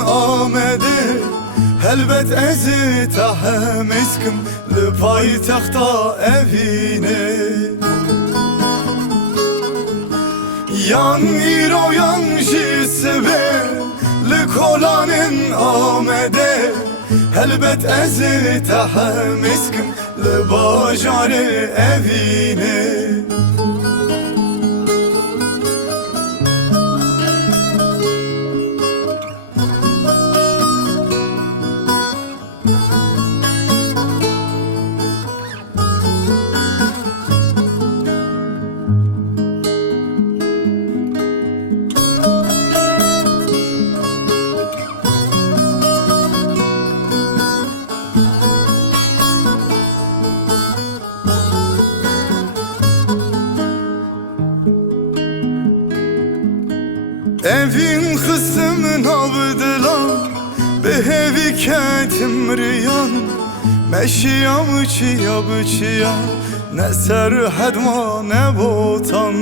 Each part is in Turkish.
آمده هلبت از تهم اسکم لپای تختا evine Yan iro yan jisve لکولانن آمده هلبت از تهم اسکم لباجار evine Evin kısmın avdılar Behevi ketim riyan Meşiya bıçıya bıçıya Ne serhed ma ne botan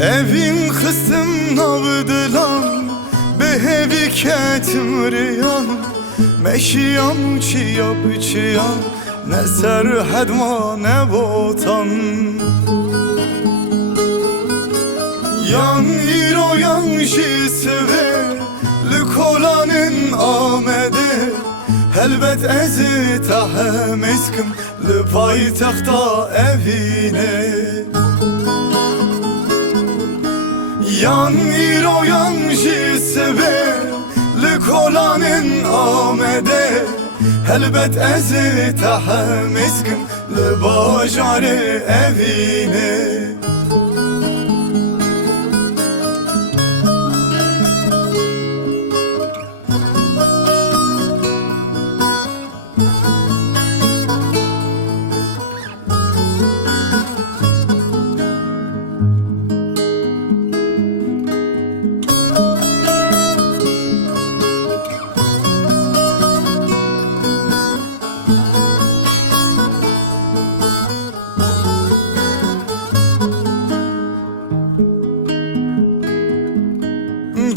Evin kısmın avdılar Behevi ketim riyan Meşiya bıçıya bıçıya Ne serhed ma ne botan Yan iro yan jisve likolanın amede Helbet ezi tahem eskim lipay taxta evine Yan iro yan jisve likolanın amede Helbet ezi tahem eskim libajare evine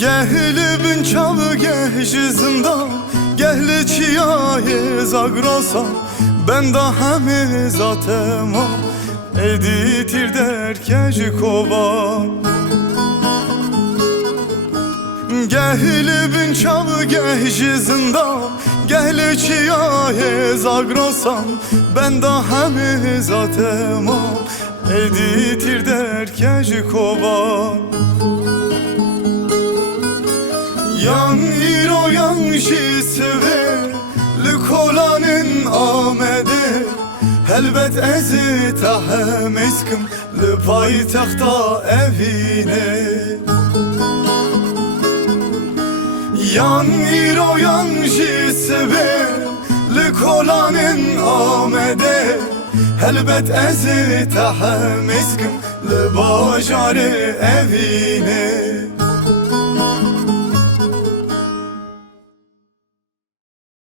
Gehli bin çavı geh zindan Gehli çiyaye zagrosan Ben da hemi zatema Editir derkeci kova Gehli bin çavı geh zindan Gehli çiyaye zagrosan Ben da hemi zatema Editir derkeci kova Yan iro yan jisve likolanın amede Helbet ezi tahem eskim lipay taxta evine Yan iro yan jisve likolanın amede Helbet ezi tahem eskim libajare evine